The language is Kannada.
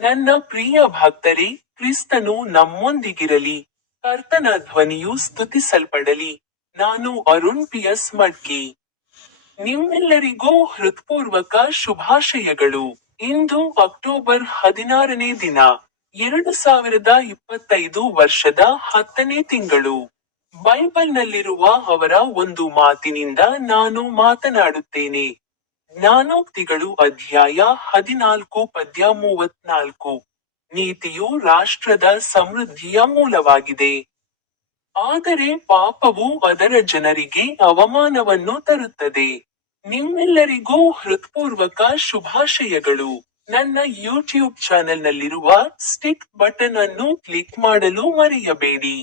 ನನ್ನ ಪ್ರಿಯ ಭಕ್ತರೇ, ಕ್ರಿಸ್ತನು ನಮ್ಮೊಂದಿಗಿರಲಿ. ಕರ್ತನ ಧ್ವನಿಯು ಸ್ತುತಿಸಲ್ಪಡಲಿ. ನಾನು ಅರುಣ್ ಪಿಯಸ್ ಮಡ್ಕಿ. ನಿಮ್ಮೆಲ್ಲರಿಗೂ ಹೃತ್ಪೂರ್ವಕ ಶುಭಾಶಯಗಳು. ಇಂದು ಅಕ್ಟೋಬರ್ 16ನೇ ದಿನ. 2025 ವರ್ಷದ 10ನೇ ತಿಂಗಳು. ಬೈಬಲ್ನಲ್ಲಿರುವ ಅವರ ಒಂದು ಮಾತಿನಿಂದ ನಾನು ಮಾತನಾಡುತ್ತೇನೆ. ಜ್ಞಾನೋಕ್ತಿಗಳು ಅಧ್ಯಾಯ 14 ಪದ್ಯ 34. ನೀತಿಯು ರಾಷ್ಟ್ರದ ಸಮೃದ್ಧಿಯ ಮೂಲವಾಗಿದೆ. ಆದರೆ ಪಾಪವು ಅದರ ಜನರಿಗೆ ಅವಮಾನವನ್ನು ತರುತ್ತದೆ. ನಿಮ್ಮೆಲ್ಲರಿಗೂ ಹೃತ್ಪೂರ್ವಕ ಶುಭಾಶಯಗಳು. ನನ್ನ ಯೂಟ್ಯೂಬ್ ಚಾನೆಲ್ನಲ್ಲಿರುವ ಸ್ಟಿಕ್ ಬಟನ್ ಅನ್ನು ಕ್ಲಿಕ್ ಮಾಡಲು ಮರೆಯಬೇಡಿ.